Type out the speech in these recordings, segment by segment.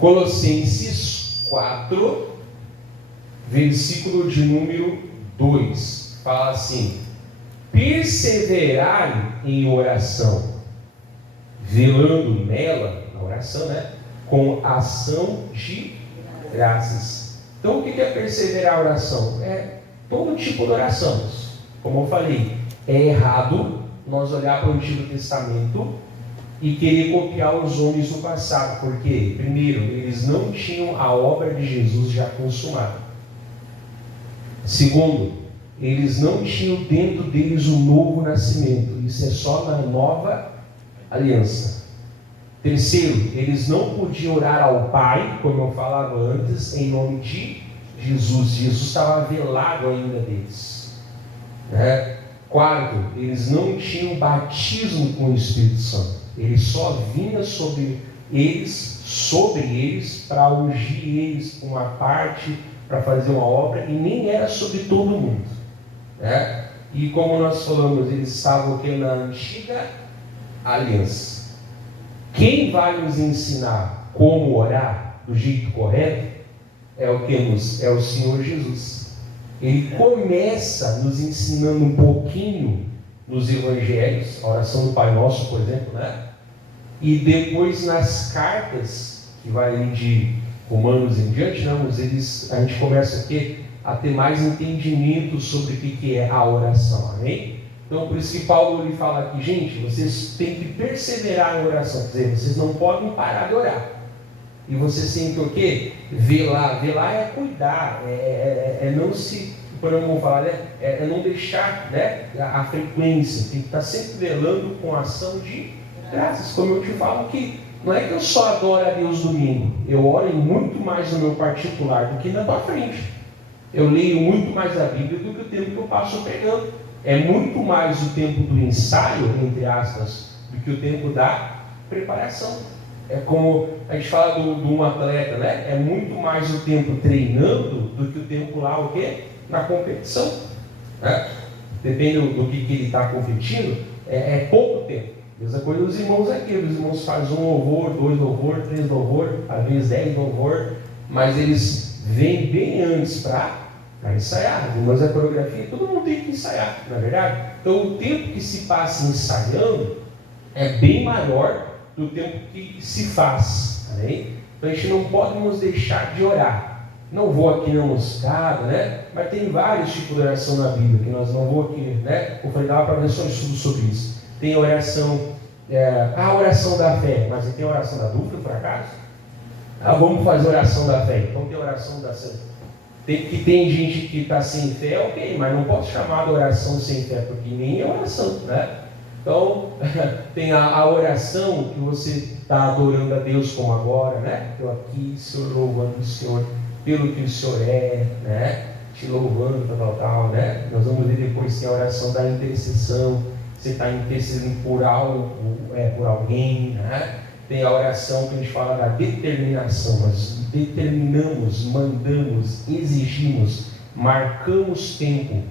Colossenses 4, versículo de número 2, fala assim: perseverai em oração, velando nela, na oração, né, com ação de graças. Então o que é perseverar a oração? É todo tipo de oração. Como eu falei, é errado nós olhar para o Antigo Testamento e querer copiar os homens do passado, porque, primeiro, eles não tinham a obra de Jesus já consumada. Segundo, eles não tinham dentro deles o novo nascimento. Isso é só na nova aliança. Terceiro, eles não podiam orar ao Pai, como eu falava antes, em nome de Jesus. Jesus estava velado ainda deles, né? Quarto, eles não tinham batismo com o Espírito Santo. Ele só vinha sobre eles para ungir eles com uma parte, para fazer uma obra, e nem era sobre todo mundo, né? E como nós falamos, eles estavam aqui na antiga aliança. Quem vai nos ensinar como orar do jeito correto é o Senhor Jesus. Ele começa nos ensinando um pouquinho nos evangelhos, a oração do Pai Nosso, por exemplo, né? E depois nas cartas, que vai de Romanos em diante, né? A gente começa aqui a ter mais entendimento sobre o que é a oração, amém? Então por isso que Paulo ele fala aqui, gente, vocês têm que perseverar na oração, quer dizer, vocês não podem parar de orar. E vocês têm que o quê? Velar. Velar é cuidar, é não se, por vamos falar, né? É não deixar, né, a frequência. Tem que estar sempre velando com ação de graças. Como eu te falo que não é que eu só adoro a Deus domingo. Eu oro muito mais no meu particular do que na tua frente. Eu leio muito mais a Bíblia do que o tempo que eu passo pregando. É muito mais o tempo do ensaio, entre aspas, do que o tempo da preparação. É como a gente fala de um atleta, né? É muito mais o tempo treinando do que o tempo lá, o quê? Na competição, né? Depende do que ele está competindo, é pouco tempo. Mesma coisa os irmãos aqui, os irmãos fazem 1 louvor, 2 louvor, 3 louvor, às vezes 10 louvor, mas eles vêm bem antes para ensaiar. Mas a coreografia, todo mundo tem que ensaiar, não é verdade? Então o tempo que se passa ensaiando é bem maior do tempo que se faz, amém? Então a gente não pode nos deixar de orar. Não vou aqui na moscada, né? Mas tem vários tipos de oração na Bíblia, que nós não vou aqui, né? Eu falei, dava para ver só um estudo sobre isso. Tem a oração da fé, mas tem a oração da dúvida, por acaso? Vamos fazer a oração da fé. Então tem a oração da fé. Tem gente que está sem fé, ok, mas não posso chamar de oração sem fé, porque nem é oração, né? Então, tem a oração que você está adorando a Deus como agora, né? Eu aqui, Senhor, louvando o Senhor pelo que o Senhor é, né? Te louvando, tal, né? Nós vamos ver depois tem a oração da intercessão, você está intercedendo por algo, por alguém, né? Tem a oração que a gente fala da determinação, nós determinamos, mandamos, exigimos, marcamos tempo,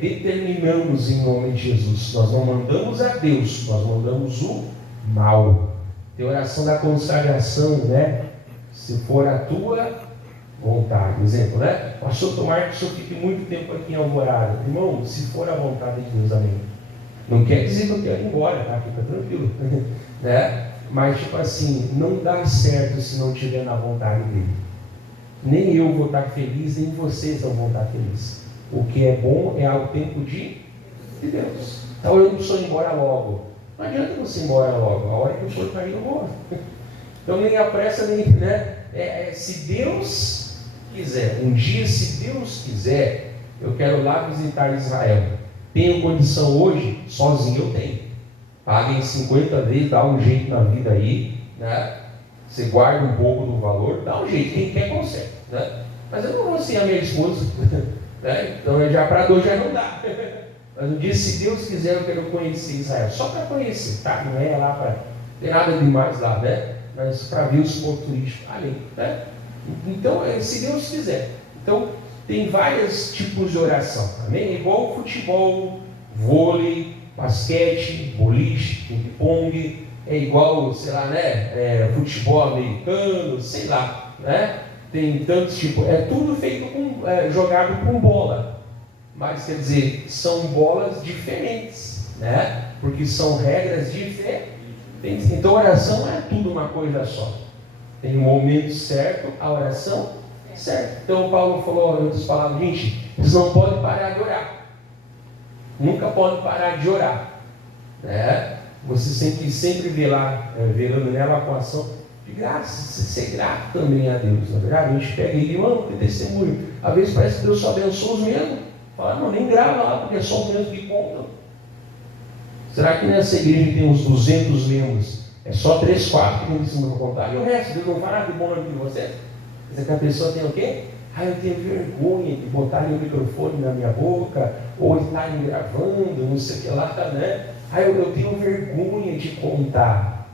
determinamos em nome de Jesus. Nós não mandamos a Deus, nós mandamos o mal. Tem a oração da consagração, né? Se for a tua vontade, exemplo, né? Pastor, tomara que o senhor fique muito tempo aqui em Alvorada. Irmão, se for a vontade de Deus, amém. Não quer dizer que eu quero ir embora, tá? Fica tranquilo, né? Mas tipo assim, não dá certo se não estiver na vontade dele. Nem eu vou estar feliz, nem vocês não vão estar felizes. O que é bom é ao tempo de Deus. Então eu não sou embora logo. Não adianta você ir embora logo. A hora que eu for para ir, eu vou. Então nem a pressa, nem, né? Se Deus quiser, um dia, se Deus quiser, eu quero lá visitar Israel. Tenho condição hoje? Sozinho eu tenho. Paguem 50 vezes, dá um jeito na vida aí, né? Você guarda um pouco do valor, dá um jeito, quem quer consegue, né? Mas eu não vou assim a minha esposa, né? Então já para dois já não dá. Mas um dia, se Deus quiser, eu quero conhecer Israel, só para conhecer, tá? Não é lá para ter nada demais lá, né? Mas para ver os pontos turísticos ali, né? Então, se Deus quiser. Então, tem vários tipos de oração, amém? Igual futebol, vôlei, basquete, boliche, ping-pong, é igual, sei lá, né? Futebol americano, sei lá, né? Tem tantos tipos, é tudo feito jogado com bola, mas quer dizer, são bolas diferentes, né? Porque são regras diferentes. Então, oração não é tudo uma coisa só. Tem um momento certo, a oração certa. Então, Paulo falou, em outras palavras, gente, vocês não podem parar de orar. Nunca podem parar de orar, né? Vocês têm que sempre velando nela com ação de graça, ser grato também a Deus. Na verdade, a gente pega e mano, que testemunho. Às vezes parece que Deus só abençoa os mesmos. Fala, não, nem grava lá, porque é só os mesmos que contam. Será que nessa igreja tem uns 200 membros? É só 3, 4 que eles não contar. E o resto, Deus não fala nada de bom na vida de vocês? Quer dizer que a pessoa tem o quê? Eu tenho vergonha de botarem o microfone na minha boca, ou estarem gravando, não sei o que lá, né? Eu tenho vergonha de contar.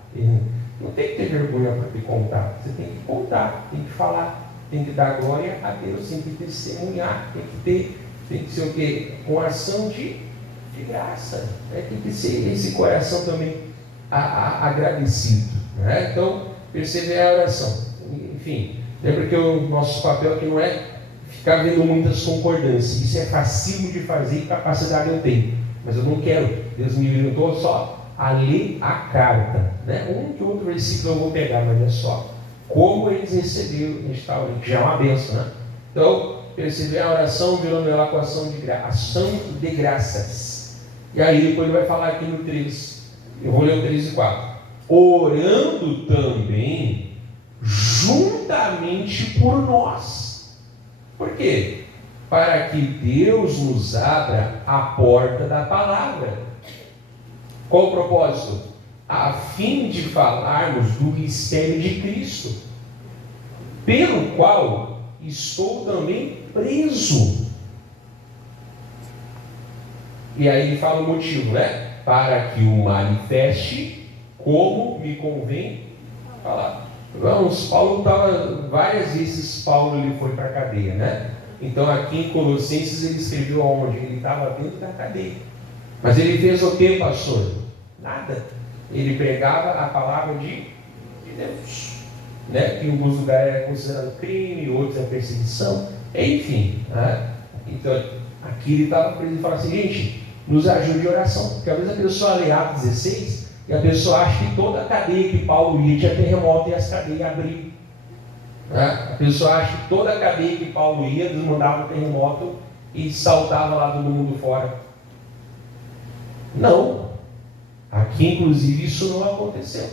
Não tem que ter vergonha para te contar. Você tem que contar, tem que falar, tem que dar glória a Deus, tem que testemunhar, tem que ser o quê? Com ação de graça. Né? Tem que ser esse coração também agradecido. Né? Então, perseverar a oração. Enfim, lembra que o nosso papel aqui não é ficar vendo muitas concordâncias. Isso é facílimo de fazer e capacidade eu tenho. Mas eu não quero. Deus me orientou só a ler a carta. Né? Um que outro versículo eu vou pegar, mas é só como eles receberam neste tal, que já é uma bênção. Né? Então, perseverar a oração, virando ela com ação de graças. E aí depois ele vai falar aqui no 3. Eu vou ler o 3 e 4. Orando também juntamente por nós. Por quê? Para que Deus nos abra a porta da palavra. Qual o propósito? A fim de falarmos do mistério de Cristo, pelo qual estou também preso. E aí ele fala o motivo, né? Para que o manifeste como me convém falar. Vamos, Paulo estava, várias vezes Paulo ele foi para a cadeia, né? Então aqui em Colossenses ele escreveu aonde? Ele estava dentro da cadeia. Mas ele fez o que, pastor? Nada. Ele pregava a palavra de Deus, né? Que em alguns lugares é considerado crime, outros é perseguição, enfim, né? Então aqui ele estava preso e fala assim, gente, nos ajude em oração, porque às vezes a pessoa lê Atos 16 e a pessoa acha que toda a cadeia que Paulo ia tinha terremoto e as cadeias abriam. Né? A pessoa acha que toda a cadeia que Paulo ia desmandava o terremoto e saltava lá todo mundo fora. Não. Aqui, inclusive, isso não aconteceu.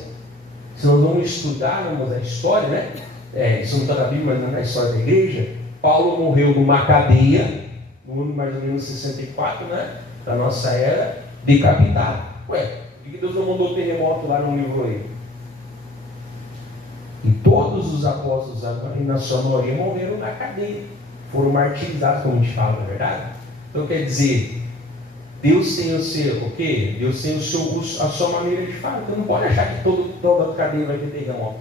Se nós vamos estudar, vamos a história, né? Isso não está na Bíblia, mas na história da igreja. Paulo morreu numa cadeia, no ano mais ou menos 64, né? Da nossa era, decapitado. Por que Deus não mandou o terremoto lá no livro aí? E todos os apóstolos, na sua maioria, morreram na cadeia. Foram martirizados, como a gente fala, não é verdade? Então quer dizer, Deus tem o quê? Deus tem a sua maneira de falar. Então não pode achar que toda cadeia vai ter terremoto.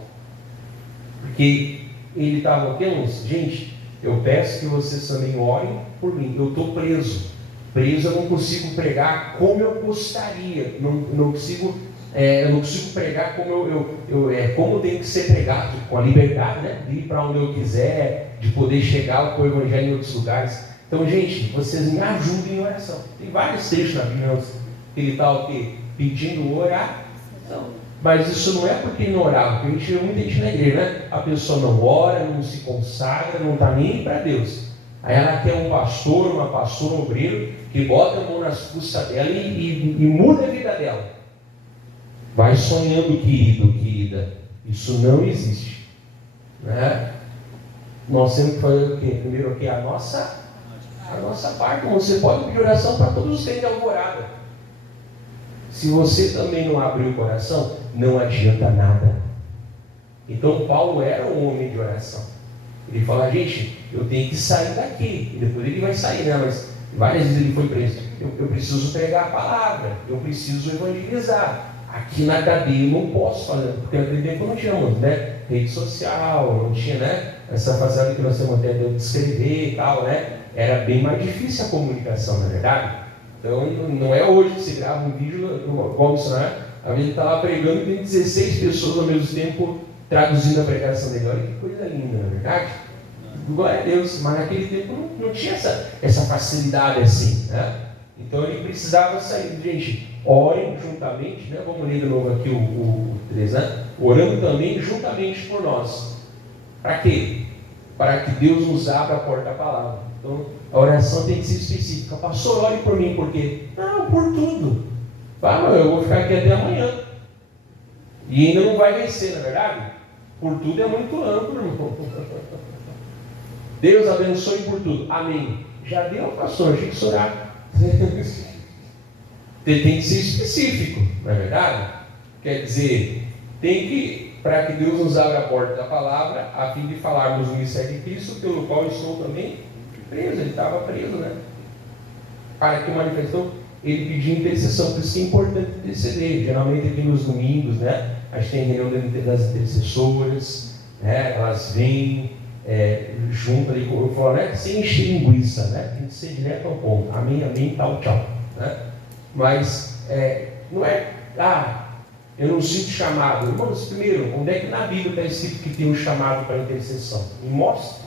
Porque ele estava o quê? Gente, eu peço que vocês também orem por mim. Eu estou preso. Preso, eu não consigo pregar como eu gostaria. Não consigo pregar como tem que ser pregado, com a liberdade, né? De ir para onde eu quiser, de poder chegar com o evangelho em outros lugares. Então, gente, vocês me ajudem em oração. Tem vários textos na Bíblia que ele está pedindo oração. Mas isso não é porque não orava, porque a gente vê muita gente na igreja, né? A pessoa não ora, não se consagra, não está nem para Deus. Aí ela quer um pastor, uma pastora, um obreiro, que bota a mão nas costas dela e muda a vida dela. Vai sonhando, querido, querida. Isso não existe. Né? Nós temos que fazer o quê? Primeiro o quê? A nossa parte. Você pode pedir oração para todos os que têm alvorada. Se você também não abrir o coração, não adianta nada. Então Paulo era um homem de oração. Ele fala, gente, eu tenho que sair daqui. E depois ele vai sair, né? Mas várias vezes ele foi preso. Eu preciso pregar a palavra. Eu preciso evangelizar. Aqui na cadeia eu não posso fazer, porque naquele tempo não tinha muito, né? Rede social, não tinha, né? Essa facilidade que nós temos até de escrever e tal, né? Era bem mais difícil a comunicação, na verdade. Então não é hoje que se grava um vídeo, igual missionário, Às vezes ele está lá pregando e tem 16 pessoas ao mesmo tempo traduzindo a pregação dele. Olha que coisa linda, não é verdade? Glória a Deus, mas naquele tempo não tinha essa facilidade assim, né? Então ele precisava sair. Gente, orem juntamente, né? Vamos ler de novo aqui o 3, né? Orando também juntamente por nós. Para quê? Para que Deus nos abra a porta da palavra. Então a oração tem que ser específica. Pastor, ore por mim, por quê? Não, por tudo. Eu vou ficar aqui até amanhã. E ainda não vai vencer, não é verdade? Por tudo é muito amplo, irmão. Deus abençoe por tudo. Amém. Já deu, pastor, achei que orar. Tem que ser específico, não é verdade? Quer dizer, tem que, para que Deus nos abra a porta da palavra, a fim de falarmos do mistério de Cristo, pelo qual estou também preso. Ele estava preso, né? Para que manifestou, ele pediu intercessão. Por isso que é importante interceder. Geralmente aqui nos domingos, né? A gente tem reunião das intercessoras, né? Elas vêm junto ali, eu falo, né? Sem encher linguiça, né? Tem que ser direto ao ponto. Amém, amém, tal, tchau. Né? Mas não é, eu não sinto chamado. Irmãos, primeiro, onde é que na Bíblia está escrito que tem um chamado para intercessão? Me mostra.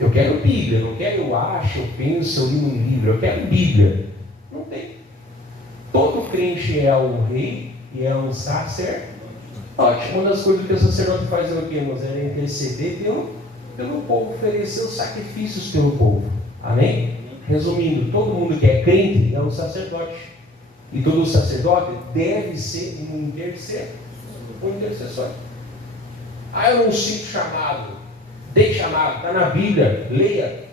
Eu quero Bíblia, não quero eu acho, eu penso, eu li um livro, eu quero Bíblia. Não tem. Todo crente é um rei e é um sacerdote. Uma das coisas que o sacerdote faz é o quê, irmãos? É interceder pelo povo, oferecer os sacrifícios pelo povo. Amém? Resumindo, todo mundo que é crente é um sacerdote. E todo sacerdote deve ser um intercessor. Eu não sinto chamado. Tem chamado, está na Bíblia, leia.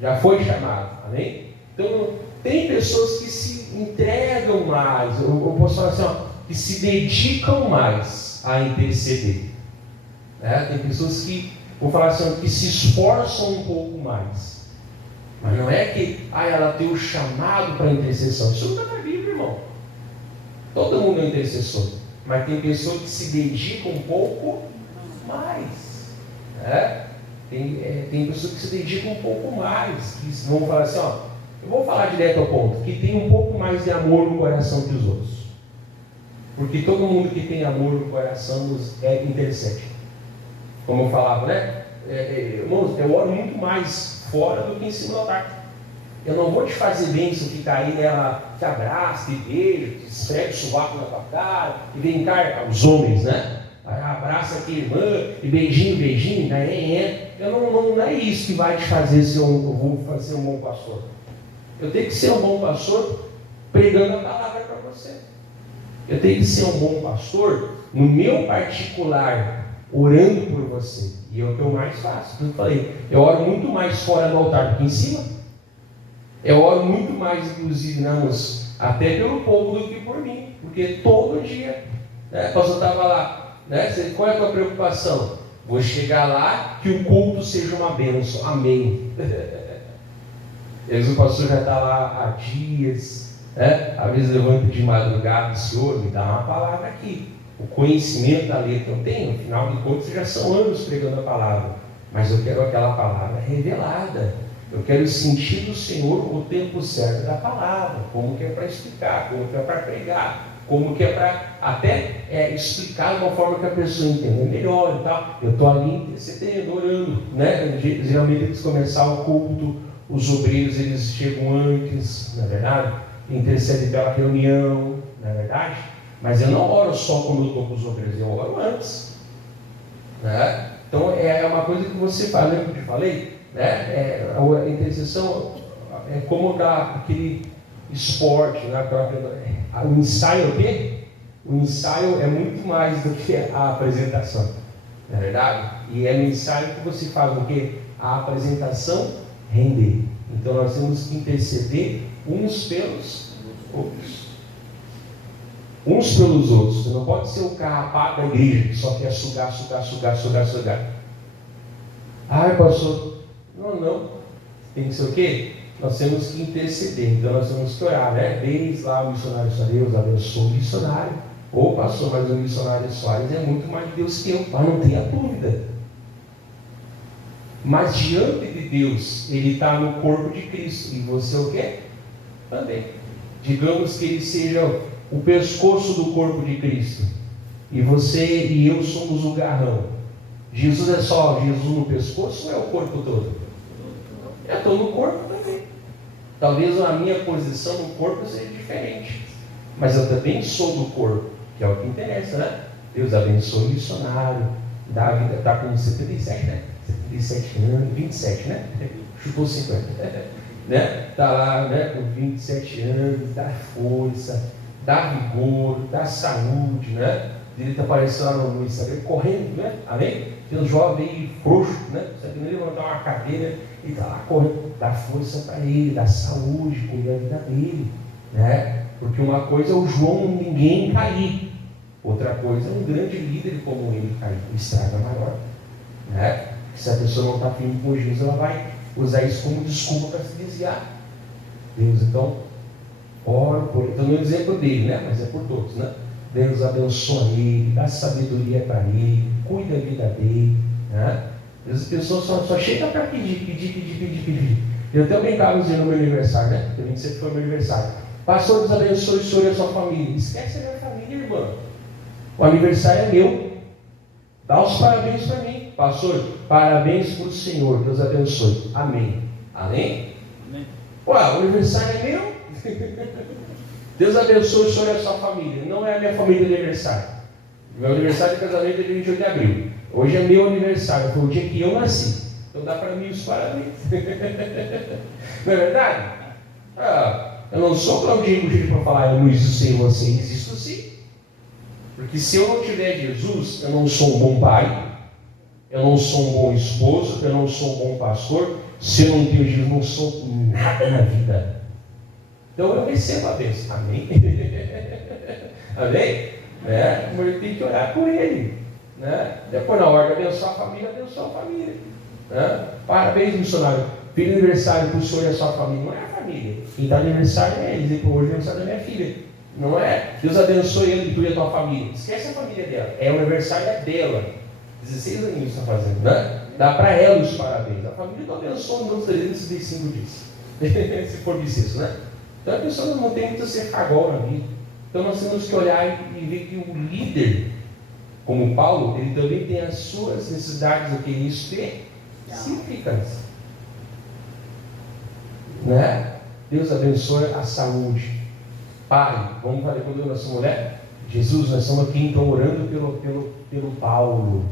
Já foi chamado. Amém? Então, tem pessoas que se entregam mais. Eu posso falar assim, que se dedicam mais a interceder. Tem pessoas que, vou falar assim, que se esforçam um pouco mais. Mas não é que ela tem o chamado para intercessão. Isso não está na Bíblia, irmão. Todo mundo é intercessor. Mas tem pessoas que se dedicam um pouco mais. Tem pessoas que se dedicam um pouco mais. Que vão falar assim, eu vou falar direto ao ponto. Que tem um pouco mais de amor no coração que os outros. Porque todo mundo que tem amor no coração intercede. Como eu falava, né? Irmãos, eu oro muito mais fora do que em cima do altar. Eu não vou te fazer bênção, ficar aí nela, te abraça, te beija, te esfrega o sovaco na tua cara, e vem cá, os homens, né? Abraça aqui, irmã, e beijinho, né? Não é isso que vai te fazer eu vou fazer um bom pastor. Eu tenho que ser um bom pastor pregando a palavra para você. Eu tenho que ser um bom pastor no meu particular, orando por você. E é o que eu mais faço. Como eu falei, eu oro muito mais fora do altar do que em cima. Eu oro muito mais, inclusive, até pelo povo do que por mim. Porque todo dia, né? O pastor estava lá, né? Qual é a tua preocupação? Vou chegar lá, que o culto seja uma bênção. Amém. Às vezes o pastor já está lá há dias, né? Às vezes levanta de madrugada, Senhor, me dá uma palavra aqui. O conhecimento da letra eu tenho, afinal de contas já são anos pregando a palavra. Mas eu quero aquela palavra revelada. Eu quero sentir do Senhor o tempo certo da palavra, como que é para explicar, como que é para pregar, como que é para até explicar de uma forma que a pessoa entenda melhor e tal. Eu estou ali intercedendo, orando, né? Geralmente antes de começar o culto, os obreiros eles chegam antes, na verdade, intercedem pela reunião, na verdade. Mas eu não oro só quando eu estou com os obreiros, eu oro antes, né? Então é uma coisa que você faz, lembra que eu te falei? A intercessão é como aquele esporte, né? O ensaio é o quê? O ensaio é muito mais do que a apresentação, não é verdade? E é no ensaio que você faz o quê? A apresentação render. Então nós temos que interceder uns pelos outros. Uns pelos outros. Você não pode ser o carrapato da igreja que só quer sugar. Pastor, não. Tem que ser o quê? Nós temos que interceder. Então nós temos que orar, né? Desde lá o missionário só Deus abençoe o missionário. Pastor, mas o missionário Soares é muito mais de Deus que eu. Não tenha dúvida. Mas diante de Deus, ele está no corpo de Cristo. E você o quê? Também. Digamos que ele seja o pescoço do corpo de Cristo. E você e eu somos o garrão. Jesus é só Jesus no pescoço ou é o corpo todo? Eu estou no corpo também. Talvez a minha posição no corpo seja diferente. Mas eu também sou do corpo, que é o que interessa, né? Deus abençoe o missionário. Davi está com 77, né? 77 anos, 27, né? Chutou 50. Né? Está lá, né? Com 27 anos, dá força, dá vigor, dá saúde, né? Ele está aparecendo lá no Instagram, correndo, né? Amém? Tem um jovem aí frouxo, né? Só que nem levantar uma cadeira, ele está lá correndo, dá força para ele, dá saúde, cuida da vida dele, né? Porque uma coisa é o João ninguém cair, outra coisa é um grande líder como ele cair, o estrago é maior, né? Se a pessoa não está firme com Jesus, ela vai usar isso como desculpa para se desviar. Deus, então, oro por ele. Estou no exemplo dele, né? Mas é por todos, né? Deus abençoa ele, dá sabedoria para ele, cuida da vida dele, né? As pessoas só chegam para pedir. Eu até brincava no meu aniversário, né? Porque 27 foi meu aniversário. Pastor, Deus abençoe o senhor e a sua família. Esquece a minha família, irmã. O aniversário é meu. Dá os parabéns para mim. Pastor, parabéns para o Senhor. Deus abençoe. Amém. Amém? Amém. Ué, o aniversário é meu? Deus abençoe o senhor e a sua família. Não é a minha família de aniversário. Meu aniversário de casamento é dia 28 de abril. Hoje é meu aniversário. Foi o dia que eu nasci. Então dá para mim os parabéns. Não é verdade? Eu não sou Claudinho Gugiro para falar eu não existo sem você. Existo sim. Porque se eu não tiver Jesus, eu não sou um bom pai, eu não sou um bom esposo, eu não sou um bom pastor. Se eu não tenho Jesus, não sou nada na vida. Então eu recebo a bênção. Amém? Amém? Mas eu tenho que orar por ele. Né? Depois, na hora de abençoar a família, abençoa a família. Né? Parabéns, missionário. Feliz aniversário para o senhor e a sua família. Não é a família. Quem está de aniversário é eles. Hoje é aniversário da minha filha. Não é? Deus abençoe ele, tu e a tua família. Esquece a família dela. É o aniversário dela. 16 aninhos está fazendo, né? Dá para ela os parabéns. A família tu abençoa nos 365 dias. Se for bissexto, né? Então a pessoa não tem muito a ser cagol na vida. Então nós temos que olhar e ver que o líder, como Paulo, ele também tem as suas necessidades, o que isso ter significância. Né? Deus abençoe a saúde. Pai, vamos falar com Deus, nossa mulher. Jesus, nós estamos aqui então orando pelo Paulo,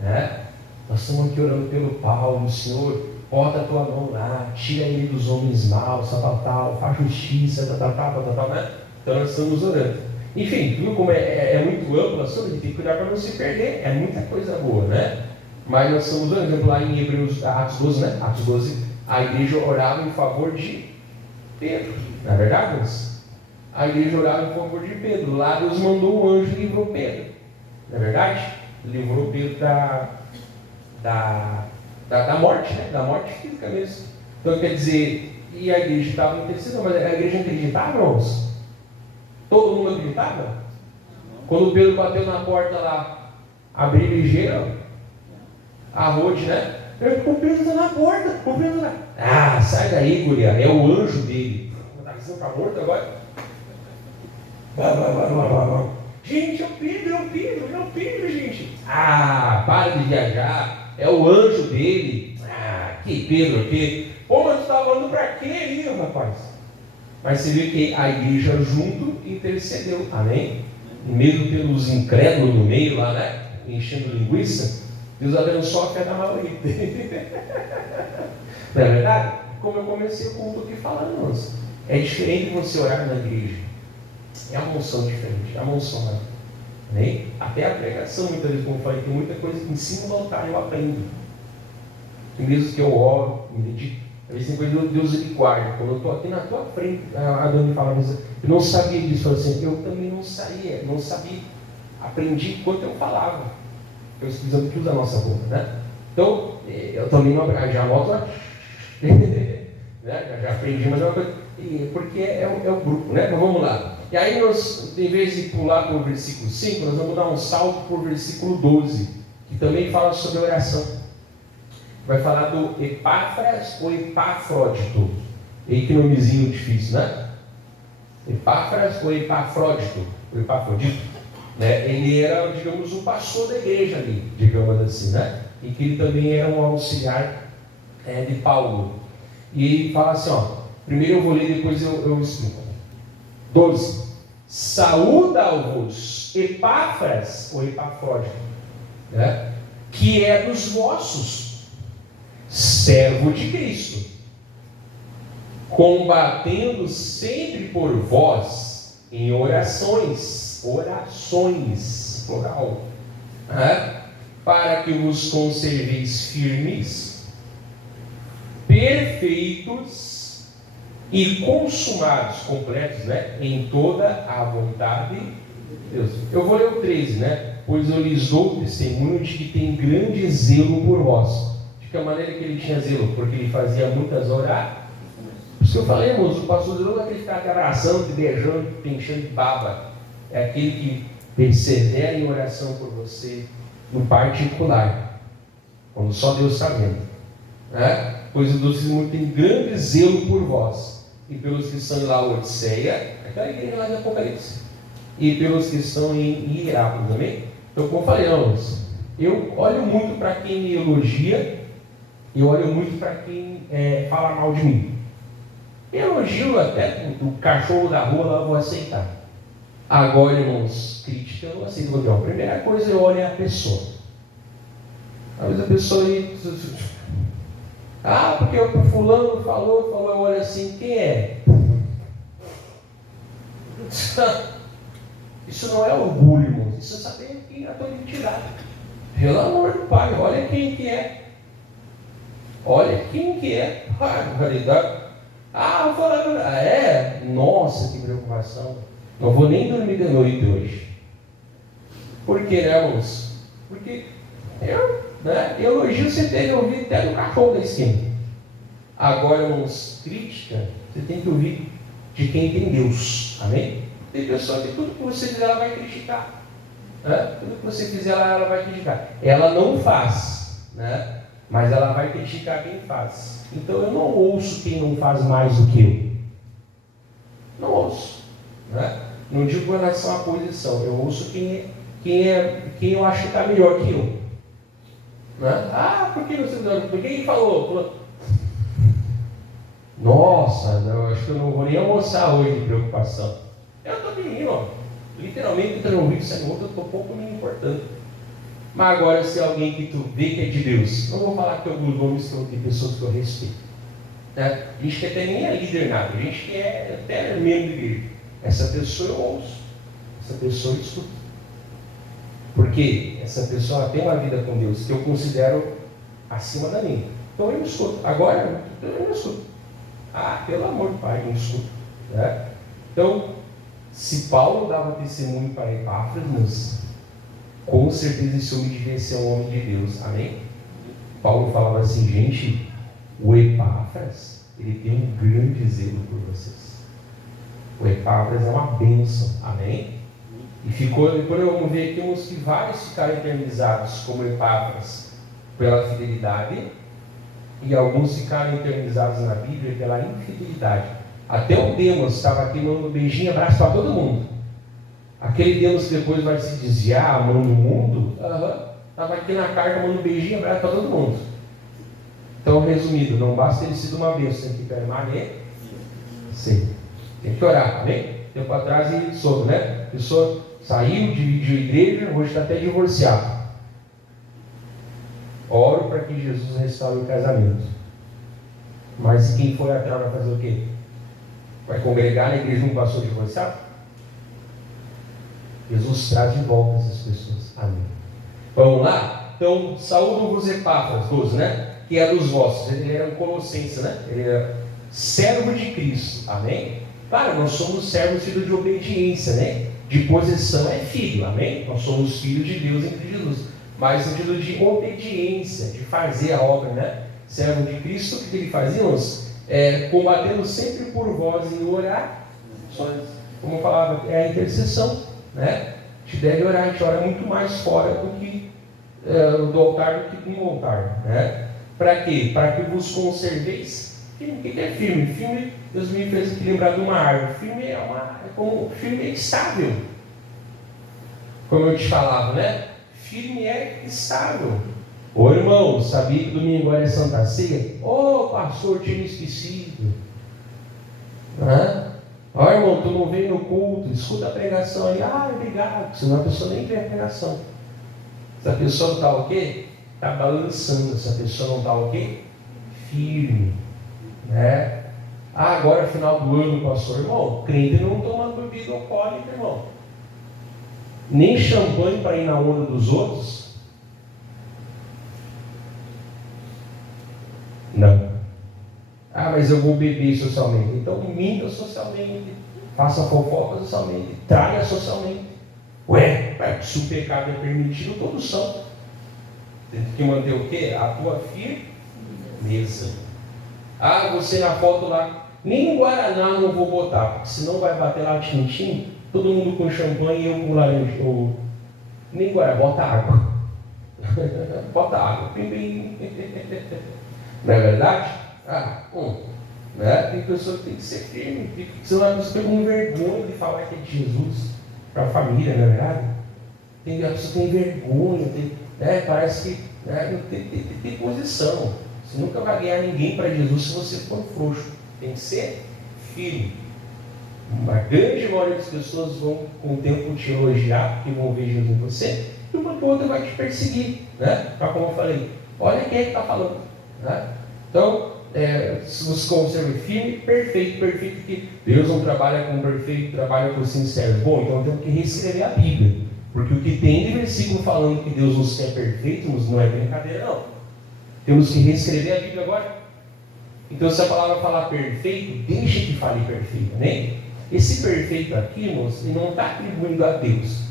né? Nós estamos aqui orando pelo Paulo, Senhor, bota a tua mão lá, tira ele dos homens maus, tal, faz justiça, tal, né? Então nós estamos orando. Enfim, viu como é muito amplo o assunto, a gente tem que cuidar para não se perder, é muita coisa boa, né? Mas nós estamos orando, por exemplo, lá em Hebreus, Atos 12, né? Atos 12, a igreja orava em favor de Pedro, não é verdade, irmãos? A igreja orava em favor de Pedro. Lá Deus mandou um anjo e livrou Pedro. Não é verdade? Livrou Pedro da morte, né? Da morte física mesmo. Então quer dizer, e a igreja estava intercedendo, mas a igreja acreditava, irmãos? Todo mundo acreditava? Quando Pedro bateu na porta lá, abriu ligeiro, a Rode, né? O Pedro está na porta, o Pedro está. Ah, sai daí, guria, é o anjo dele. Está morto agora? Gente, é o Pedro, gente. Ah, para de viajar. É o anjo dele. Ah, que Pedro aqui. Pô, mas tu estava falando para quê aí, rapaz? Mas você viu que a igreja junto intercedeu. Amém? Mesmo pelos incrédulos no meio lá, né? Enchendo linguiça. Deus abençoa a fé da maioria. Não é verdade? Como eu comecei o culto aqui falando, irmãos. É diferente você orar na igreja. É uma unção diferente, é uma unção, né? Até a pregação, muitas vezes, como eu falei, tem muita coisa que em cima do altar eu aprendo. E mesmo que eu oro, me dedico, às vezes tem coisa que Deus ele guarda. Quando eu estou aqui na tua frente, a dona me fala, mas eu não sabia disso, eu assim, eu também não sabia, aprendi enquanto eu falava. Eu estou dizendo que usa a nossa boca, né? Então, eu também não já volto, né? Já aprendi, mas é uma coisa, porque é o grupo, né? Então vamos lá. E aí nós, em vez de pular para o versículo 5, nós vamos dar um salto para o versículo 12, que também fala sobre oração. Vai falar do Epáfras ou Epafrodito. E que nomezinho difícil, né? Epáfras ou Epafrodito, né? Ele era, digamos, o pastor da igreja ali, digamos assim, né? E que ele também era um auxiliar de Paulo. E ele fala assim, primeiro eu vou ler, depois eu explico. 12. Saúda-vos Epáfras ou Epafrodito, né? Que é dos vossos, servo de Cristo, combatendo sempre por vós em orações, plural, né? Para que vos conserveis firmes, perfeitos e consumados, completos, né? Em toda a vontade de Deus. Eu vou ler o 13, né? Pois eu lhes dou testemunho de que tem grande zelo por vós. De que maneira que ele tinha zelo? Porque ele fazia muitas orações. Por isso que eu falei, moço, o pastor não é aquele que está abraçando, beijando, enchendo de baba. É aquele que persevera em oração por você, no particular, quando só Deus está vendo, né? Pois o testemunho tem grande zelo por vós, e pelos que estão em Laodiceia, aquela igreja lá de Apocalipse, e pelos que estão em Hierápolis, amém? Então, como falamos, eu olho muito para quem me elogia, e olho muito para quem fala mal de mim. Elogio até o cachorro da rua, lá eu vou aceitar. Agora, irmãos, crítica eu não aceito. A primeira coisa eu olho é a pessoa. Às vezes a pessoa aí, porque o fulano falou, eu olho assim, quem é? Isso não é orgulho, irmãos. Isso é saber quem já estou tirar. Pelo amor do Pai, olha quem que é. Olha quem que é. Falando, nossa, que preocupação. Não vou nem dormir de noite hoje. Por quê, né, irmãos? Porque elogio você tem que ouvir até no cachorro da esquina. Agora, irmãos, crítica, você tem que ouvir de quem tem Deus. Amém? Tem pessoa que tudo que você fizer, ela vai criticar. Tudo que você fizer, ela vai criticar. Ela não faz, né? Mas ela vai criticar quem faz. Então eu não ouço quem não faz mais do que eu. Não ouço, né? Não digo com relação à posição. Eu ouço quem eu acho que está melhor que eu, né? Por que você não? Por quem falou? Nossa, eu acho que eu não vou nem almoçar hoje de preocupação. Eu estou menino, literalmente estou ouvindo isso aí, eu estou pouco me importando. Mas agora, se é alguém que tu vê que é de Deus, não vou falar que alguns nomes de pessoas que eu respeito, né? A gente que até nem é líder nada, a gente que é até membro de igreja. Essa pessoa eu ouço, essa pessoa eu escuto. Porque essa pessoa tem uma vida com Deus que eu considero acima da minha. Então eu não escuto. Agora, eu não escuto. Pelo amor do Pai, eu não escuto, né? Então, se Paulo dava testemunho para Epáfras, com certeza esse homem devia ser um homem de Deus, amém? Paulo falava assim, gente, o Epáfras, ele tem um grande zelo por vocês. O Epáfras é uma bênção, amém? E depois vamos ver aqui uns que vários ficaram eternizados como Epáfras pela fidelidade, e alguns ficaram eternizados na Bíblia pela infidelidade. Até o Demas estava aqui mandando beijinho, abraço para todo mundo. Aquele Deus que depois vai se desviar, amando o mundo, estava aqui na carta mandando beijinho, abraço para todo mundo. Então, resumido, não basta ter sido uma bênção, tem que permanecer. Sim. Tem que orar, amém? Tempo atrás ele soube, né? A pessoa saiu, dividiu a igreja, hoje está até divorciado. Oro para que Jesus restaure o casamento. Mas quem for atrás vai fazer o quê? Vai congregar na igreja de um pastor divorciado? Jesus traz de volta essas pessoas. Amém. Vamos lá? Então, saúdo-vos Epáfras, 12, né? Que é dos vossos. Ele era um colossense, né? Ele era servo de Cristo. Amém? Claro, nós somos servos filhos de obediência, né? De posição é filho. Amém? Nós somos filhos de Deus em Cristo Jesus. Mas no sentido de obediência, de fazer a obra, né? Servo de Cristo, o que ele fazia? Combatendo sempre por vós em orações. Como eu falava, é a intercessão, né? A gente deve orar, a gente ora muito mais fora do que do altar do que no altar, né? Para quê? Para que vos conserveis Firme, o que é firme? Firme, Deus me fez aqui lembrar de uma árvore. Firme firme é estável. Como eu te falava, né? Firme é estável. Ô irmão, sabia que domingo agora é Santa Ceia? Ô pastor, tinha me esquecido. Ó irmão, tu não veio no culto, escuta a pregação aí. Obrigado. Senão a pessoa nem vê a pregação. Se a pessoa não está o quê? Está balançando. Se a pessoa não está o quê? Firme. Né? Agora é final do ano, pastor. Irmão, crente não toma bebida alcoólica, irmão. Nem champanhe para ir na onda dos outros. Não. Mas eu vou beber socialmente. Então minta socialmente. Faça fofoca socialmente. Traga socialmente. Se o pecado é permitido, todos são. Tem que manter o quê? A tua firmeza. Você na foto lá, nem Guaraná não vou botar, porque senão vai bater lá tintim, todo mundo com champanhe e eu com laranja. Nem Guaraná, bota água. Bota água. Não é verdade? Né? Tem pessoa que tem que ser firme, senão a pessoa tem com vergonha de falar que é de Jesus para a família, não é verdade? A pessoa tem vergonha, parece que tem posição. Você nunca vai ganhar ninguém para Jesus se você for frouxo. Tem que ser firme. Uma grande maioria das pessoas vão com o tempo te elogiar, porque vão ver Jesus em você, e uma outra vai te perseguir, né? Como eu falei, olha quem é que está falando, né? Então, se você conserva firme, perfeito, que Deus não trabalha com perfeito, trabalha com sincero. Bom, então temos que reescrever a Bíblia, porque o que tem de versículo falando que Deus nos quer perfeitos não é brincadeira, não. Temos que reescrever a Bíblia agora. Então, se a palavra falar perfeito, deixa que fale perfeito, né? Esse perfeito aqui, irmãos, ele não está atribuindo a Deus.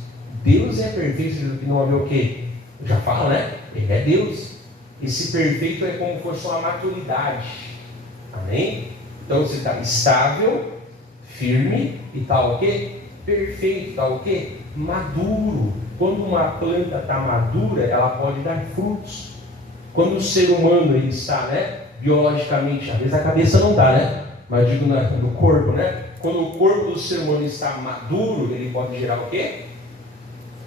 Deus é perfeito, que não havia o quê? Já fala, né? Ele é Deus. Esse perfeito é como se fosse uma maturidade. Amém? Então você está estável, firme e está o quê? Perfeito, está o quê? Maduro. Quando uma planta está madura, ela pode dar frutos. Quando o ser humano ele está, né, biologicamente, às vezes a cabeça não está, né? Mas digo no corpo, né? Quando o corpo do ser humano está maduro, ele pode gerar o quê?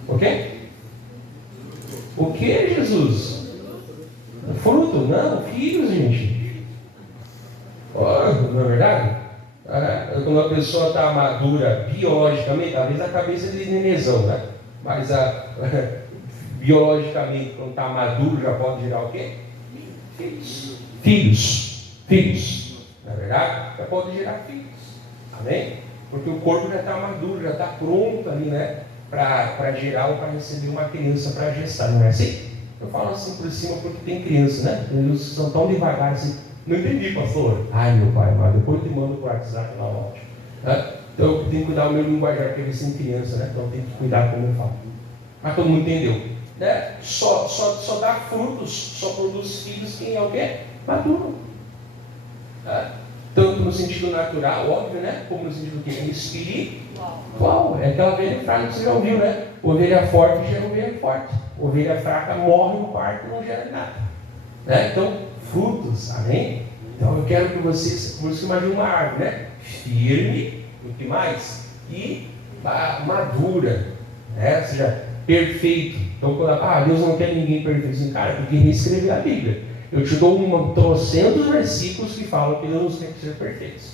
O quê? O que, Jesus? Fruto? Não, filhos, gente. Não é verdade? Quando a pessoa está madura biologicamente, às vezes a cabeça é de nenezão, né? Mas biologicamente, quando está maduro, já pode gerar o quê? Filhos. Na verdade, já pode gerar filhos. Amém? Porque o corpo já está maduro, já está pronto ali, né? Para gerar ou para receber uma criança para gestar, não é assim? Eu falo assim por cima porque tem criança, né? Eles são tão devagar assim. Não entendi, pastor. Ai, meu pai, mas depois eu te mando por WhatsApp na ótima. Então eu tenho que cuidar do meu linguajar, porque eles são criança, né? Então eu tenho que cuidar como eu falo. Mas todo mundo entendeu. Né? Só dá frutos, só produz filhos quem é o quê? Maduro. Tanto no sentido natural, óbvio, né? Como no sentido que é espiritual. É aquela velha frase que você já ouviu, né? Ovelha forte gera ovelha forte. Ovelha fraca morre no parto e não gera nada. Né? Então, frutos, amém? Então eu quero que vocês imaginem uma árvore, né? Firme, o que mais? E madura, né? Ou seja, perfeito. Então, quando Deus não quer ninguém perfeito, assim, cara, tem que reescrever a Bíblia. Eu te dou trocentos versículos que falam que Deus nos quer ser perfeitos.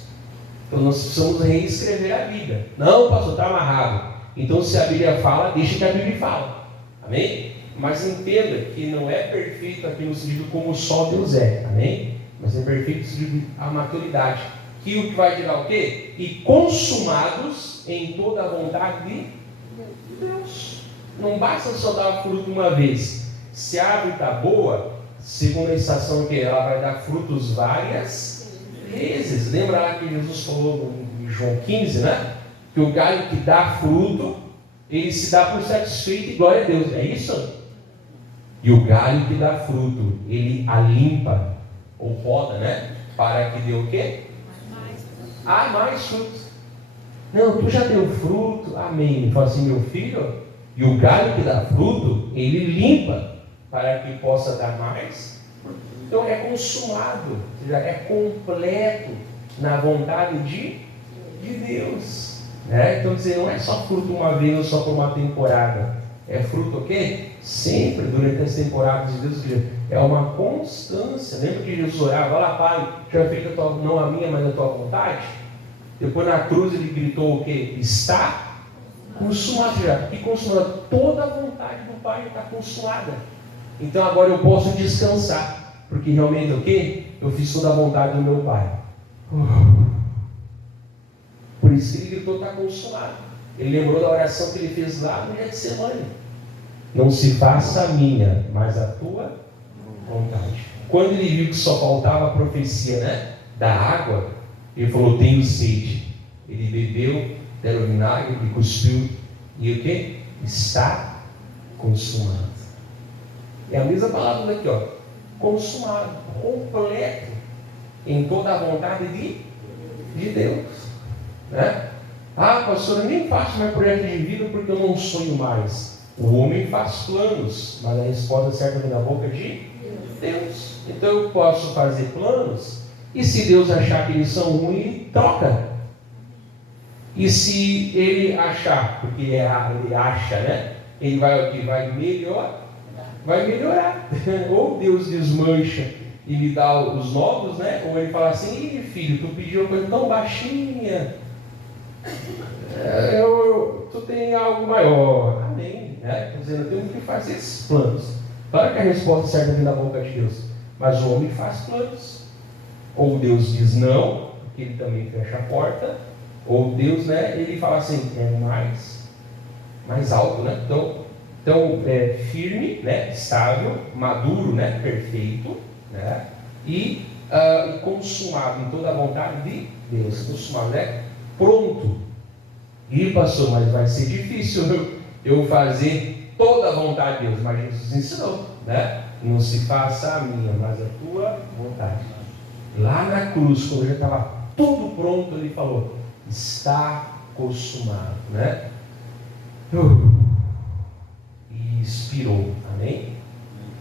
Então nós precisamos reescrever a Bíblia. Não, pastor, está amarrado. Então se a Bíblia fala, deixa que a Bíblia fala. Amém? Mas entenda que não é perfeito aqui no sentido como só Deus é. Amém? Mas é perfeito no sentido de a maturidade. Que o que vai gerar o quê? E consumados em toda a vontade de Deus. Não basta só dar fruto uma vez. Se a árvore está boa, segundo a estação que ela vai dar frutos várias vezes. Lembra lá que Jesus falou em João 15, né? Que o galho que dá fruto, ele se dá por satisfeito e glória a Deus. É isso? E o galho que dá fruto, ele a limpa ou poda, né? Para que dê o quê? Mais frutos. Não, tu já deu fruto, amém. Ele fala assim, meu filho, e o galho que dá fruto, ele limpa para que possa dar mais. Então é consumado, ou seja, é completo na vontade de Deus. Né? Então, dizer, não é só fruto uma vez ou só por uma temporada. É fruto o quê? Sempre, durante as temporadas de Deus. É uma constância. Lembra que Jesus orava, lá, Pai, já feita não a minha, mas a tua vontade? Depois na cruz ele gritou o quê? Está consumado já. E consumada, toda a vontade do Pai está consumada. Então agora eu posso descansar. Porque realmente o quê? Eu fiz toda a vontade do meu Pai. Por isso que ele gritou, está consumado. Ele lembrou da oração que ele fez lá no Getsemane. Não se faça a minha, mas a tua vontade. Quando ele viu que só faltava a profecia, né, da água, ele falou, tenho sede. Ele bebeu, deram vinagre, ele cuspiu. E o que? Está consumado. É a mesma palavra aqui, ó. Consumado, completo, em toda a vontade de Deus. Né? Ah, pastor, eu nem faço mais projeto de vida porque eu não sonho mais. O homem faz planos, mas a resposta certa vem da boca de Deus. Então eu posso fazer planos, e se Deus achar que eles são ruins, ele troca. E se ele achar, porque ele acha, né? Ele vai melhorar. Vai melhorar. Ou Deus desmancha e me dá os novos, né? Ou ele fala assim, filho, tu pediu uma coisa tão baixinha. Tu tem algo maior. Amém. Né? Estou dizendo, eu tenho que fazer esses planos. Claro que a resposta certa vem da boca de Deus. Mas o homem faz planos. Ou Deus diz não, porque ele também fecha a porta. Ou Deus, né, ele fala assim, é mais alto, né? Então é firme, né, estável, maduro, né, perfeito, né? E consumado em toda a vontade de Deus. Consumado, né? Pronto. E pastor, mas vai ser difícil eu fazer toda a vontade de Deus. Mas Jesus ensinou, né? Não se faça a minha, mas a tua vontade. Lá na cruz, quando já estava tudo pronto, ele falou, está consumado, né? E expirou, amém?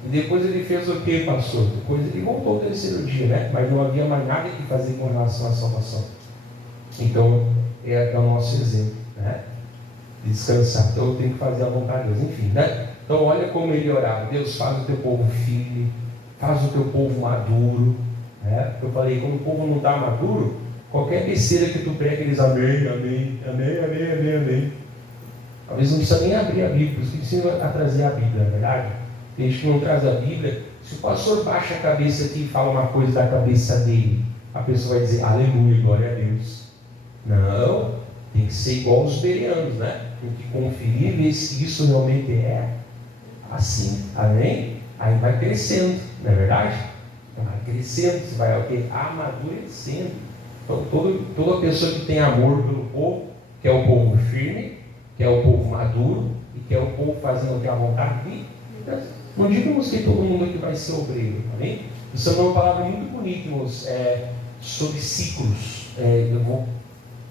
E depois ele fez o que, pastor? Depois ele voltou ao terceiro dia, né? Mas não havia mais nada que fazer com relação à salvação. Então, é o nosso exemplo, né? Descansar. Então eu tenho que fazer a vontade de Deus, enfim, né? Então olha como ele orava. Deus, faz o teu povo firme, faz o teu povo maduro, né? Eu falei, quando o povo não está maduro, qualquer besteira que tu prega, eles amém, amém, amém, amém, amém, amém. Talvez não precisa nem abrir a Bíblia, por isso que precisa a trazer a Bíblia, não é verdade? Tem gente que não traz a Bíblia. Se o pastor baixa a cabeça aqui e fala uma coisa da cabeça dele, a pessoa vai dizer, aleluia, glória a Deus. Não, tem que ser igual os bereanos, né? Tem que conferir e ver se isso realmente é assim, amém? Aí vai crescendo, não é verdade? Vai crescendo, você vai amadurecendo. Então toda pessoa que tem amor pelo povo, que é o povo firme, que é o povo maduro, e que é o povo fazendo o que é a vontade de Deus. Não digamos que todo mundo aqui vai ser obreiro, amém? Isso é uma palavra muito bonita, irmãos, sobre ciclos.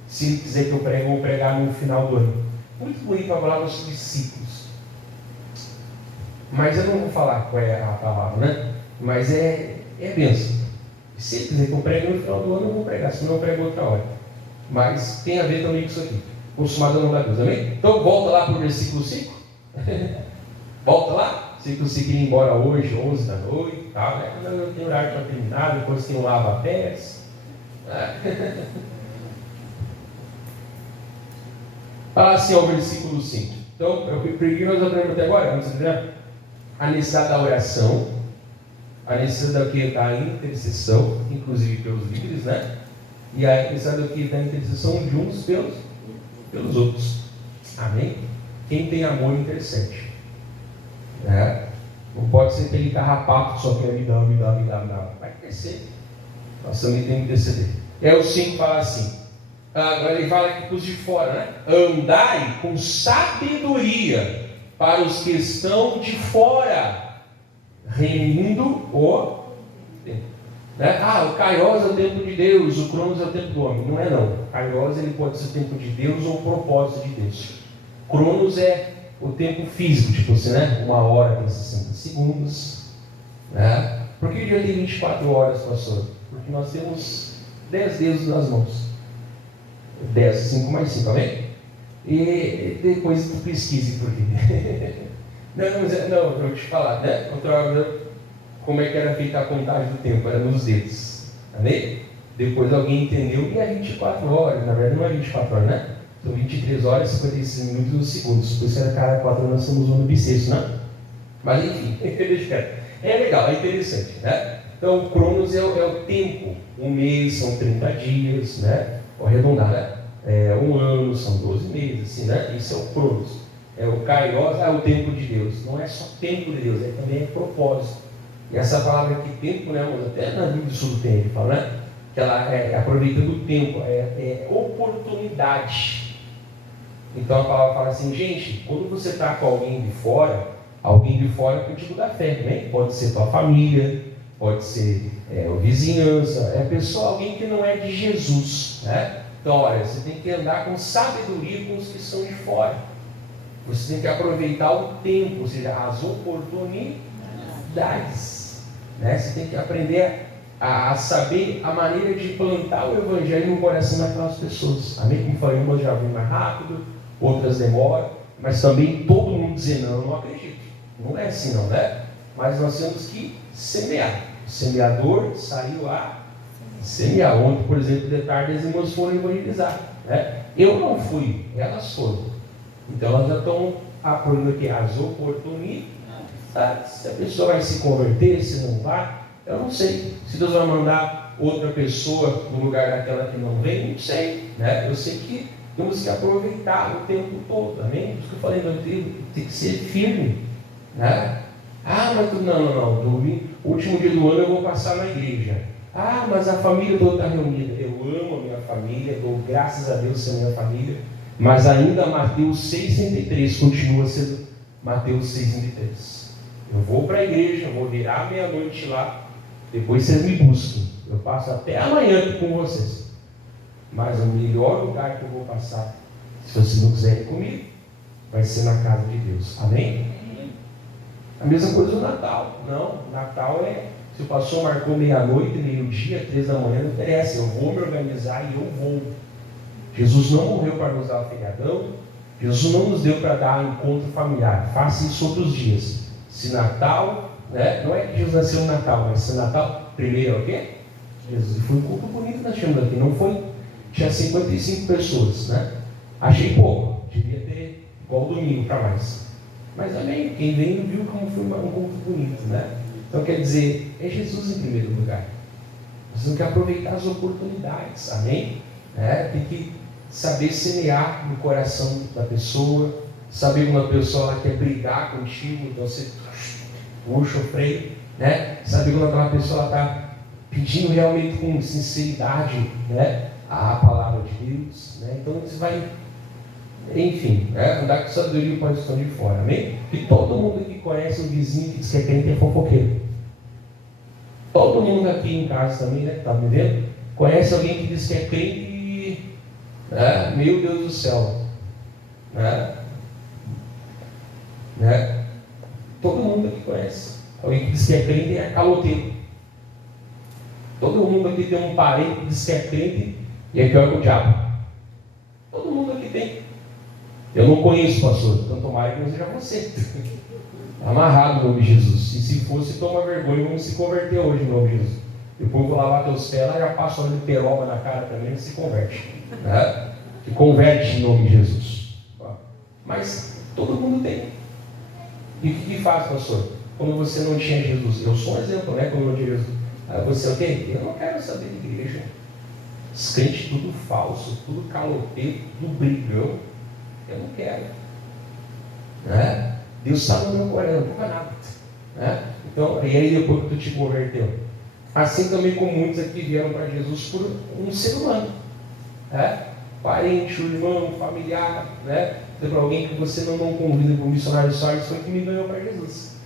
Se ele quiser que eu pregue, eu vou pregar no final do ano. Muito bonita a palavra sobre ciclos. Mas eu não vou falar qual é a palavra, né? Mas é bênção. Se ele quiser que eu pregue no final do ano, eu vou pregar, senão eu prego outra hora. Mas tem a ver também com isso aqui. Consumado não dá Deus, amém? Então volta lá para o versículo 5. Volta lá. Versículo 5 indo embora hoje, 11 da noite. Tá, né? Não tem horário para terminar, depois tem um lava-pés. Fala assim ao versículo 5. Então, o que nós aprendemos até agora? Vamos dizer, a necessidade da oração, a necessidade da intercessão, inclusive pelos líderes, né? E a necessidade da intercessão de uns pelos outros. Amém? Quem tem amor intercede. Né? Não pode ser aquele carrapato que só quer me dar. Vai crescer. Nós também temos que interceder. O 5 fala assim. Agora ele fala aqui para os de fora, né? Andai com sabedoria para os que estão de fora, remindo o tempo. Né? O Kairos é o tempo de Deus, o Cronos é o tempo do homem. Não é não. Kairos ele pode ser o tempo de Deus ou o propósito de Deus. Cronos é o tempo físico, tipo assim, né? 1 hora tem 60 segundos. Né? Por que o dia tem 24 horas, pastor? Porque nós temos 10 dedos nas mãos. 10, 5 mais 5, amém? E depois tu pesquise por quê. Não, eu vou te falar, né? Como é que era feita a contagem do tempo? Era nos dedos, amém? Depois alguém entendeu que é 24 horas, na verdade não é 24 horas, né? São 23 horas e 56 minutos e segundos. Por isso era cada 4 nós estamos usando bissexto, né? Mas enfim, é legal, é interessante, né? Então o Cronos é o tempo. Um mês são 30 dias, né? Vou arredondar, né? Um ano são 12 meses, assim, né? Isso é o Cronos. O Kairos é o tempo de Deus. Não é só tempo de Deus, também é propósito. E essa palavra aqui, tempo, né? Até na Bíblia do Sul tem, ele fala, né? Que ela é aproveitando o tempo, é oportunidade. Então a palavra fala assim, gente, quando você está com alguém de fora é contigo da fé, né? Pode ser tua família, pode ser a vizinhança, alguém que não é de Jesus, né? Então, olha, você tem que andar com sabedoria com os que são de fora. Você tem que aproveitar o tempo, ou seja, as oportunidades, né? Você tem que aprender a saber a maneira de plantar o evangelho no coração daquelas pessoas. Amém? Como falei, umas já vêm mais rápido, outras demoram, mas também todo mundo dizer, não, eu não acredito. Não é assim não, né? Mas nós temos que semear. O semeador saiu a semear. Ontem, por exemplo, de tarde as irmãs foram evangelizar, né? Eu não fui, elas foram. Então elas já estão apoiando aqui as oportunidades. Se a pessoa vai se converter, se não vai, eu não sei. Se Deus vai mandar outra pessoa no lugar daquela que não vem, não sei, né? Eu sei que temos que aproveitar o tempo todo, amém? Por isso que eu falei, meu Deus, tem que ser firme, né? Mas não, domingo, último dia do ano eu vou passar na igreja. Mas a família toda está reunida. Eu amo a minha família, dou graças a Deus ser minha família, mas ainda Mateus 6,33 continua sendo Mateus 6,33. Eu vou para a igreja, vou virar meia-noite lá, depois vocês me busquem. Eu passo até amanhã aqui com vocês. Mas o melhor lugar que eu vou passar, se vocês não quiserem comigo, vai ser na casa de Deus. Amém? A mesma coisa no Natal. Não, Natal se o pastor marcou meia-noite, meio-dia, 3 da manhã, não interessa. Eu vou me organizar e eu vou. Jesus não morreu para nos dar o feriadão. Jesus não nos deu para dar encontro familiar. Faça isso outros dias. Se Natal, né? Não é que Jesus nasceu no Natal, mas se Natal, primeiro é o quê? Jesus. E foi um culto bonito que nós tivemos aqui. Não foi? Tinha 55 pessoas, né? Achei pouco. Devia ter igual domingo para mais. Mas amém. Quem veio viu como foi um culto bonito, né? Então quer dizer, é Jesus em primeiro lugar. Nós temos que aproveitar as oportunidades. Amém? Tem que saber semear no coração da pessoa. Saber quando a pessoa ela quer brigar contigo, então você puxa o freio, né? Saber quando aquela pessoa está pedindo realmente com sinceridade, né? A palavra de Deus, né? Então você vai, enfim, andar com sabedoria para os que estão de fora, amém? E todo mundo que conhece um vizinho que diz que é crente é fofoqueiro. Todo mundo aqui em casa também, né? Que está me vendo, conhece alguém que diz que é crente e, meu Deus do céu, né? Todo mundo aqui conhece alguém que diz que é crente e é caloteiro. Todo mundo aqui tem um parente que diz que é crente e é pior que o diabo. Todo mundo aqui tem. Eu não conheço, pastor, então tomara que não seja você. Amarrado no nome de Jesus. E se fosse, toma vergonha e vamos se converter hoje no nome de Jesus. Depois eu vou lavar teus pés lá, já passo óleo de peroba na cara também e se converte. Né? Se converte em nome de Jesus. Mas todo mundo tem. E o que faz, pastor? Quando você não tinha Jesus? Eu sou um exemplo, né? Quando eu não tinha Jesus. Você o quê? Eu não quero saber de igreja. Os crentes tudo falso, tudo caloteiro, tudo brigão. Eu não quero. Né? Deus está no meu coração, não toca nada. Né? Então, e aí depois que tu te converteu? Assim também como muitos aqui vieram para Jesus por um ser humano. Né? Parente, irmão, familiar, né? Para alguém que você não convida para o missionário só, isso foi que me ganhou para Jesus.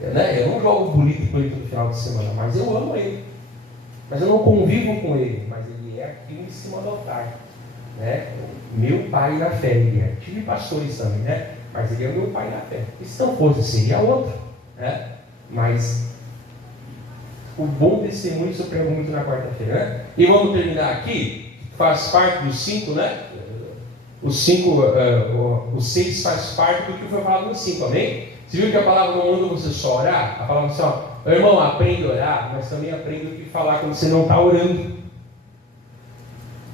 Eu não jogo bonito com ele no final de semana, mas eu amo ele. Mas eu não convivo com ele, mas ele é aqui em cima do altar. Né? Meu pai na fé, ele é. Tive pastores também, né? Mas ele é o meu pai na fé. E se não fosse, seria outro. Né? Mas O bom testemunho, isso eu prego muito na quarta-feira, né? E vamos terminar aqui, faz parte dos 5, né? Os 6 faz parte do que foi falado no 5, amém? Você viu que a palavra não manda você só orar? A palavra assim, ó, irmão, aprende a orar, mas também aprende o que falar quando você não está orando.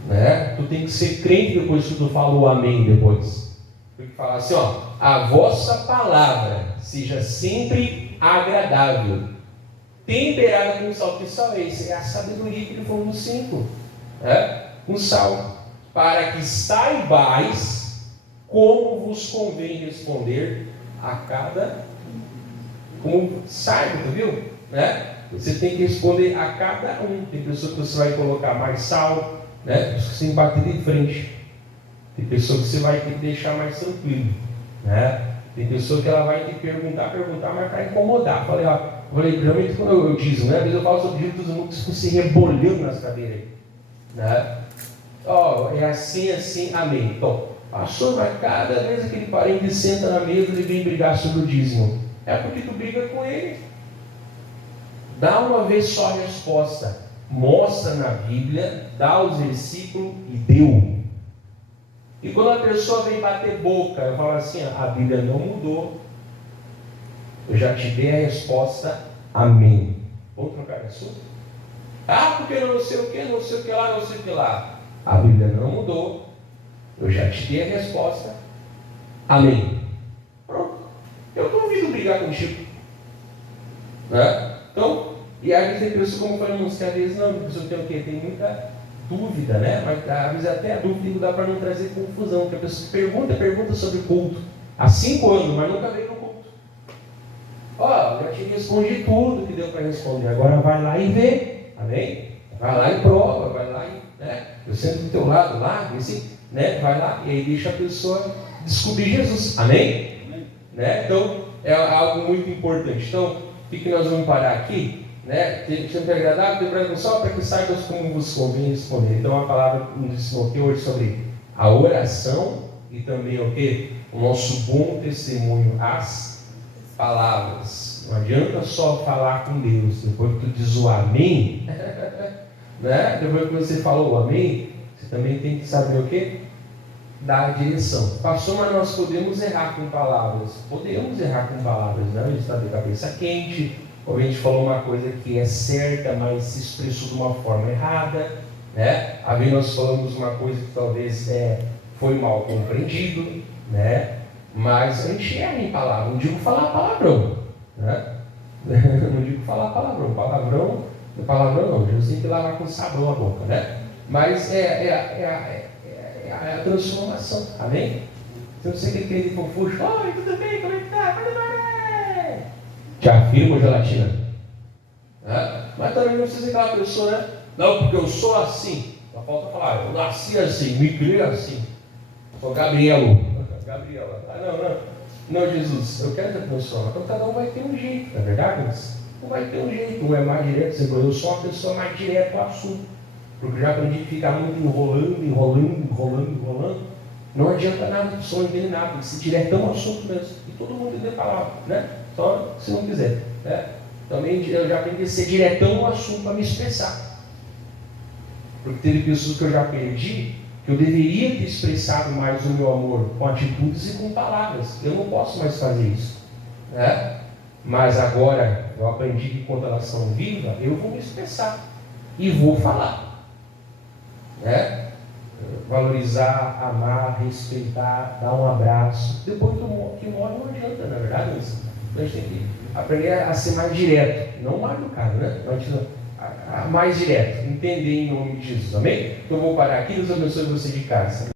Né? Tu tem que ser crente depois que tu fala o amém depois. Tem que falar assim, ó, a vossa palavra seja sempre agradável, temperada com sal. Que sal é esse? É a sabedoria que ele falou no 5. Um sal. Para que saibais como vos convém responder a cada... Como saiba, tu viu? Né? Você tem que responder a cada um. Tem pessoa que você vai colocar mais sal, né? Você tem que bater de frente. Tem pessoa que você vai ter que deixar mais tranquilo, né? Tem pessoa que ela vai ter que perguntar, mas para incomodar. Falei, geralmente quando eu digo, né? Às vezes eu falo sobre dízimo, todo mundo ficam se rebolhando nas cadeiras, né? É assim, amém. Então, pastor, mas cada vez aquele parente senta na mesa e vem brigar sobre o dízimo. É porque tu briga com ele. Dá uma vez só a resposta. Mostra na Bíblia, dá os versículos e deu. E quando a pessoa vem bater boca, eu falo assim, a Bíblia não mudou. Eu já te dei a resposta, amém. Vamos trocar de assunto? Porque não sei o que, não sei o que lá, não sei o que lá. A Bíblia não mudou. Eu já te dei a resposta, amém. Pronto. Eu não ouvindo brigar contigo. Né? Então, e às vezes tem pessoas, como falamos, que às vezes não, a pessoa tem o quê? Tem muita dúvida, né? Mas às vezes até a dúvida dá para não trazer confusão, porque a pessoa pergunta sobre culto há 5 anos, mas nunca veio no culto. Já te respondi tudo que deu para responder, agora vai lá e vê, amém? Vai lá e prova, vai lá e, né? Eu sento do teu lado lá, assim, né? Vai lá e aí deixa a pessoa descobrir Jesus, amém? Né? Então, é algo muito importante. Então, o que nós vamos parar aqui? Né? Sempre agradável, temperado com sal, para que saibas como vos convém responder. Então a palavra nos ensinou aqui hoje sobre a oração e também o que? O nosso bom testemunho, as palavras. Não adianta só falar com Deus, depois que tu diz o amém, né? Depois que você falou o amém, você também tem que saber o que? Dar a direção. Pastor, mas nós podemos errar com palavras. Podemos errar com palavras, não? A gente está de cabeça quente. Ou a gente falou uma coisa que é certa, mas se expressou de uma forma errada, né? Às vezes nós falamos uma coisa que talvez foi mal compreendido, né? Mas a gente erra em palavra. Não digo falar palavrão, né? Não digo falar palavrão. Palavrão não. Jesus tem que lavar com sabão a boca, né? Mas é a transformação, amém? Se você quer querer confuso, oi, tudo bem, como é que tá? Te afirma, gelatina. Mas também não precisa ser aquela pessoa, né? Não, porque eu sou assim. Só falta falar, eu nasci assim, me criei assim. Sou Gabriela. Não, Jesus, eu quero que a pessoa. Então cada um vai ter um jeito, não é verdade? Um vai ter um jeito, um é mais direto. Eu sou uma pessoa mais direta ao assunto. Porque eu já aprendi a ficar muito enrolando. Não adianta nada, a pessoa não entende nada. Se diretão ao assunto mesmo. E todo mundo entende a palavra, né? Só se não quiser, né? Também eu já aprendi a ser diretão no assunto para me expressar. Porque teve pessoas que eu já perdi, que eu deveria ter expressado mais o meu amor com atitudes e com palavras. Eu não posso mais fazer isso, né? Mas agora eu aprendi que quando elas são vivas, eu vou me expressar e vou falar, né? Valorizar, amar, respeitar, dar um abraço. Depois que morre não adianta, na verdade, isso. Então a gente tem que aprender a ser mais direto, não mais educado, né? Mais direto, entender em nome de Jesus, amém? Então eu vou parar aqui, Deus abençoe você de casa.